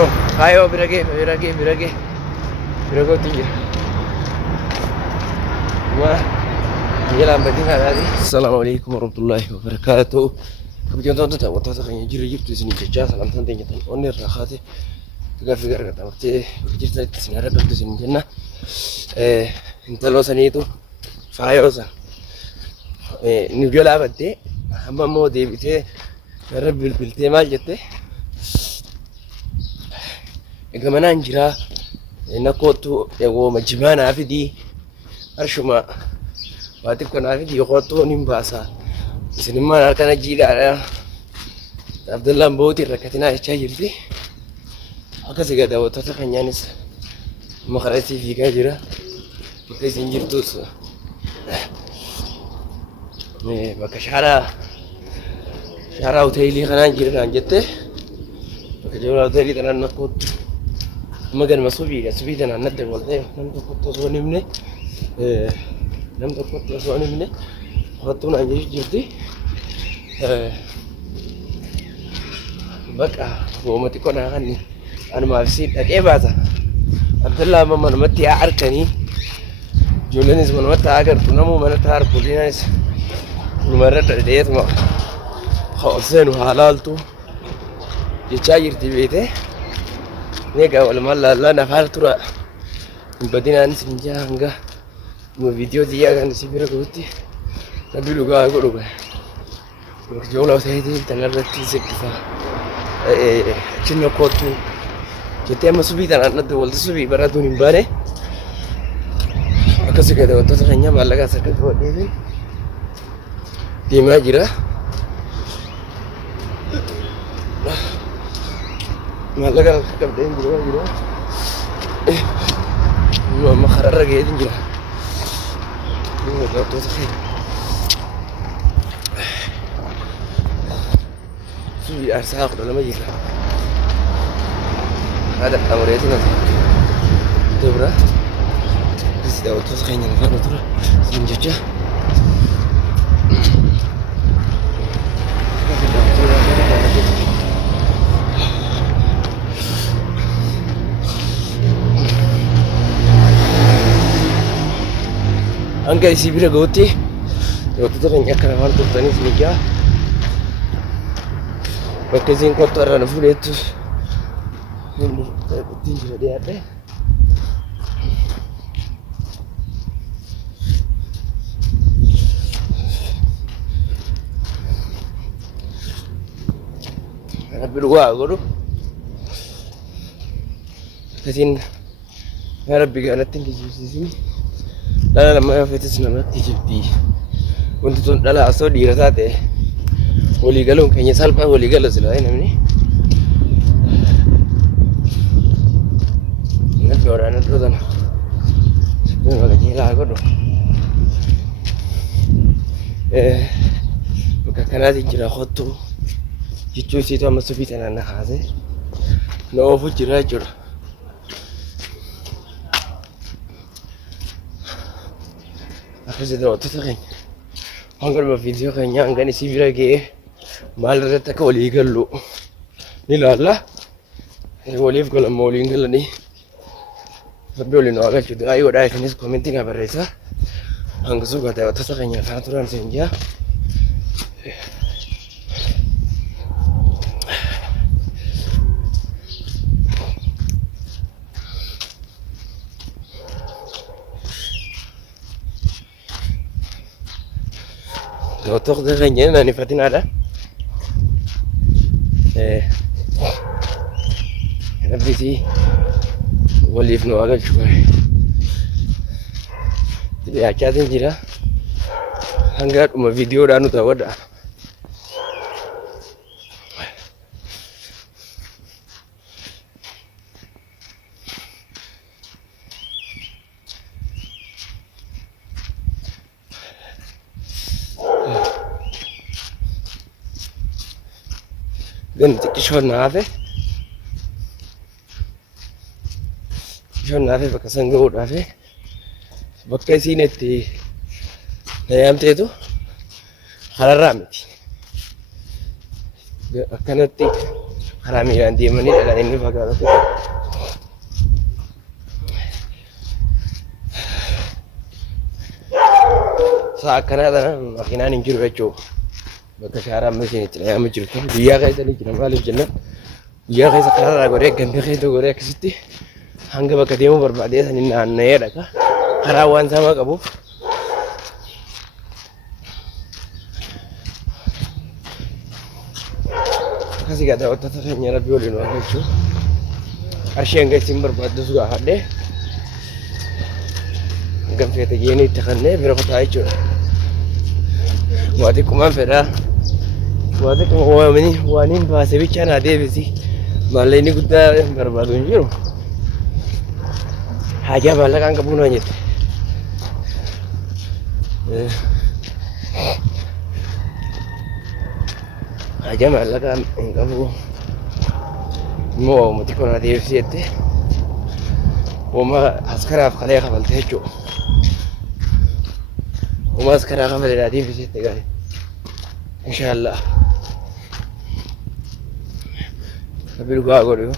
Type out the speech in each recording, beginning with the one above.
Kunoo kaayoo bira gee gootti jira. Jalan badii haadhaati. Assalaamu alaikum warahmatullahi wabarakatuh. Kabajamtoota daawwattoota keenya jirtu isin jechaa salamtaan teenya tan onni irraa kaate gaaffii gargaartaa martee jirtanitti isin argamtu isin jenna. Intaloo saniitu faayoo san nu jalaa baddee amma immoo deebitee gara bilbiltee maal jette egaa manaan jiraa nakkootu eeguma jimaanaa fidii arshuma waati kanaa fidii yookootu nin baasaa isinimmaan harkana jiidhaadha Abdullaan bootii rakkatinaa jechaa jirti. Akkasii egaa daawwattoota keenyaanis makaratti fiigaa jira. Bakka isin jirtus bakka shaaraa hoteelii kanaan jiraan jettee bakka shaaraa hoteelii kanaan nakkootu amma ganama subii tanaan nadda walta'e nam tokkotti osoo hin himne horattuu naan jechuu jirti. Bakka uumati qonnaa kan anumaaf si dhaqee baata. Abdullaan amma manumatti haa harkanii ijoolleenis manumatti haa agartu namuu manatti haa harku diinaanis numarra dhadheetuma seenu haa laaltu jechaa jirti beekte. Egaa walumaan laallaa nafaan tura hin badinaanis hin jaa hanga viidiyoo xiyyaa kan si bira gahutti rabbi dhugaa godhu joolaa ta'eetiin tanarratti siqqisaa achiin kootu jettee amma subii tanaan adda walti subii baratuun hin baane akkasii gadi wantoota keenya maallaqaa sakka qabadheetiin deemaa jira. Maallaqaa qabdeen jira amma kararra gaheetiin jira wantoota keenya. Subii aarsaa kudha lama jira. Haadha amureetiin ati dubra akkasii daawwattoota keenya lafaadha tura isin jecha. Hanga isii bira gahutti daawwattoota keenya akka lafaan turtanii isin ijaa bakka isin kottu irraa nu fuudheettu ittiin jira dhiyaadhe. Rabbi dhugaa godhu akkasiin rabbi gaanatti hin kijibsiisin dhala namaa yoo feetes namatti kijibdi. Wanti tun dhala asoo dhiira taate walii galuun keenya salphaa walii gala silaa namni natti waraana dhootan bakka jeelaa godhu bakka kanaatiin jira kottu jechuu isiitu amma subii tanaan na kaase na oofu jira jechuudha. Akkasii daawwattoota keenya hanga viidiyoo keenya hangan isii bira ga'ee maal irratti akka walii gallu ni ilaalla. Waliif galamma waliin galanii rabbi waliin waa galchu du'aa godhaa isinis koomentii na barreessaa. Hanga suuqa daawwattoota keenya faana turan isin jaa. Daawwattoota keenya naan ifatinaadha. Rabbisi waliif nu agalchu dhiyaachaatiin jira hanga dhuma viidiyoodhaan nu daawwadha. Dan xiqqishoon naafe bakka san ga'uudhaaf bakka isiin itti na yaamteetu hararraa miti akkanatti karaa miilaan deemanii dhagaan inni fagaatu. Sa'a akkanaa makiinaan hin jiru jechuudha. Bakka shaaraan masiin itti dhayaama jirtu guyyaa keessa ni jira maaliif jennaan guyyaa keessa karaarraa godhee ganda keessa godhee akkasitti hanga bakka deemuu barbaadee saniin naanna'ee dhaqa karaa waan sama qabuuf akkasii gada wattata keenya rabbi waliin waan jechuun qarshii hanga ittiin barbaaddu gaafadhee hangam feete jeenii itti kannee bira kutaa jechuudha. Waati kumaan fedhaa waati kuma waamanii waan hin baase bichaa naa deebisi maallaqni guddaa barbaadu hin jiru haajaa maallaqaan qabuu naan jette. Haajaa maallaqaan hin qabu immoo uummati kun naa deebisi jette uuma askaraaf kalee kafalte jechuudha. Uuma askaraa kafalee naa deebisi jette gaarii inshallah. Tapi lupa aku dulu.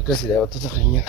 Aku sudah waktu terakhirnya.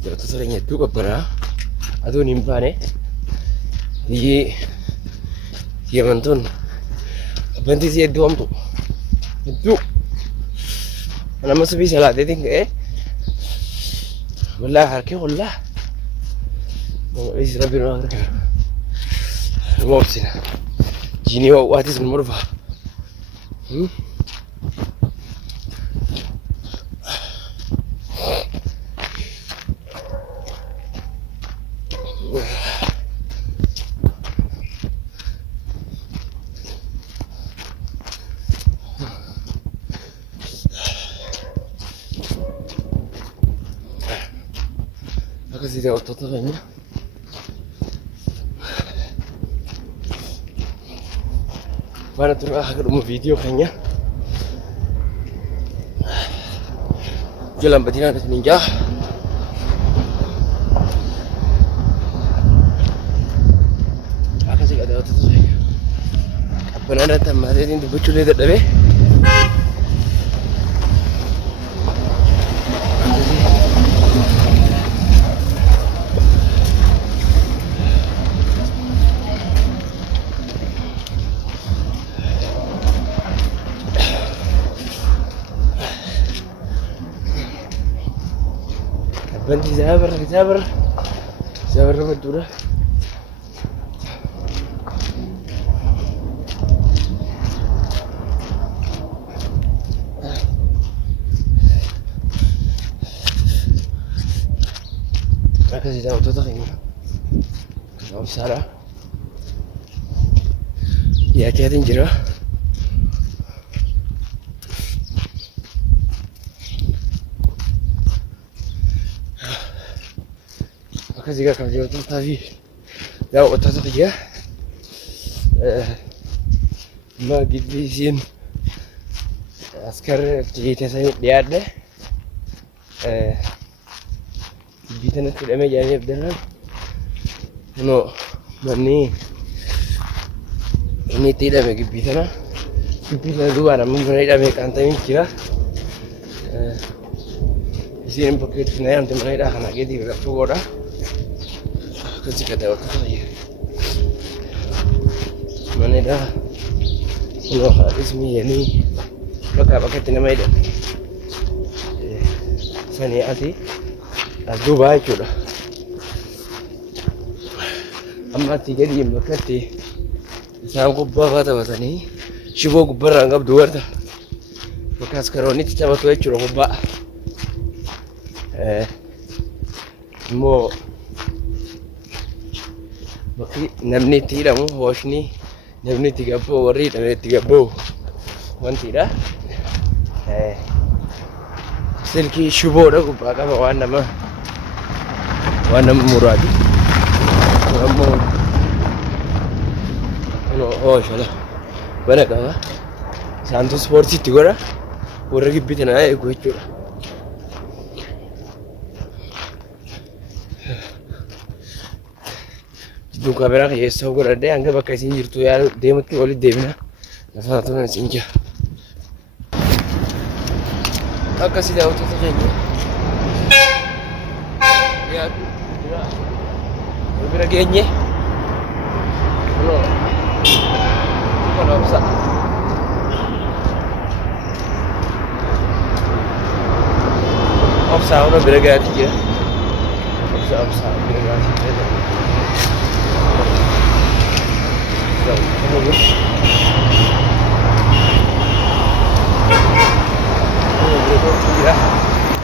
Waktu terakhirnya itu keberapa? Aduh nimpa nih. Dia mantun. Berhenti sih itu om tuh. Itu. Mana masih bisa lah, dating Wallah harke wallah. Mau isi rapi orang harke. Mau sih na. Jini waktu itu nomor berapa? Aku sih dah waktu terakhirnya. Mana tuh aku mau video kayaknya. Jalan betina ada ninja. Aku sih ada waktu terakhirnya. Apa nanda tamat ini bocor ni tak ada. Berhenti sabar betul. Aku sih tahu tuh ini. Kalau salah, ya hati-hati jero. Aku juga kerja tu tapi, dah waktu tu kerja, magi disin, askar cerita saya dia ada, kita nak tidak menjadi berdalam, no, mana ini tidak bagi kita na, kita dua nama mana tidak bagi kantor ini kira, sini pakai tunai nanti mana dah anak kita berapa orang. Kasi kada waktu saya. Mana dah? Kalau hadis ni, pakai tinamai dah. Sani ati, Dubai juga. Amma tiga di makati. Saya aku bawa tahu ni. Shubo aku beranggap dua dah. Bekas karoni kita waktu itu aku bawa. Mo Bakki namni itti hidhamu hoosni namni itti gabboo warri hidhamee itti gabboo wantiidha. Silkii shiboodha gubbaa qaba waan nama muraati. Ammoo ooshala bana qaba. Isaantu ispoortii itti godha warra gibbii tanaa eegu jechuudha. Jidduu kaameraa keessaa godhadhee hanga bakka isin jirtu deemutti walitti deebina. Lafa turan isin jira. Akkasii daawwattoota keenya. Bira geenye. Kun obsa. Obsa ona bira gaatii jira. Obsa bira gaatii jira.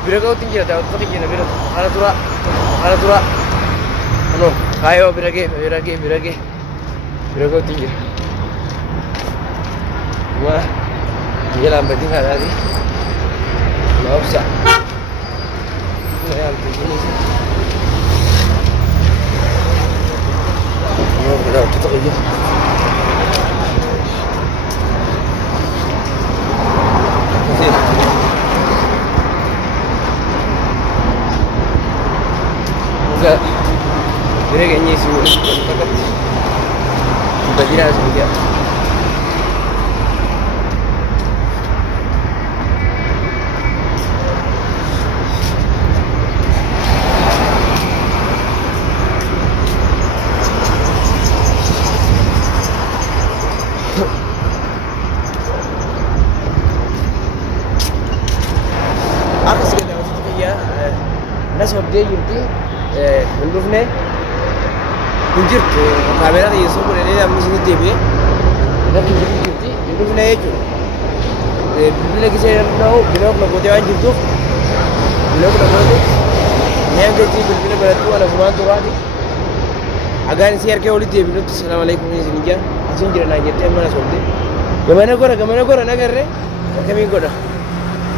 Bira kau tinggi dah, tak tinggi dah bira. Ada tura. Ano, kayo bira ke. Bira kau tinggi. Wah, dia lambat tinggal tadi. Maaf sah. Saya ambil sini. Oh, dah tutup aja. Enggak, dia kayaknya isi udah dekat. Sudah tidak sedikit. Aku sudah dapat ya. Nas update gitu. Mendufne kunjirtu kamera ke yeso kure ne amni sini debi na kunjirti mendufne yecho bibile kise no bilok no kote anjirtu bilok no kote nyamde ti bibile baratu wala fuman to wadi agan siar ke oli debi no assalamu alaikum ni sinja asin jira na jette mana solde gamana gora nagarre kami goda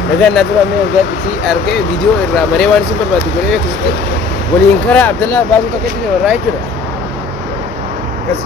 naga natura me orga kisi arke video irra mare wan super batu gore kisi waliin karaa Abdallah baasuu takka itti warraa jechuudha. Akkas.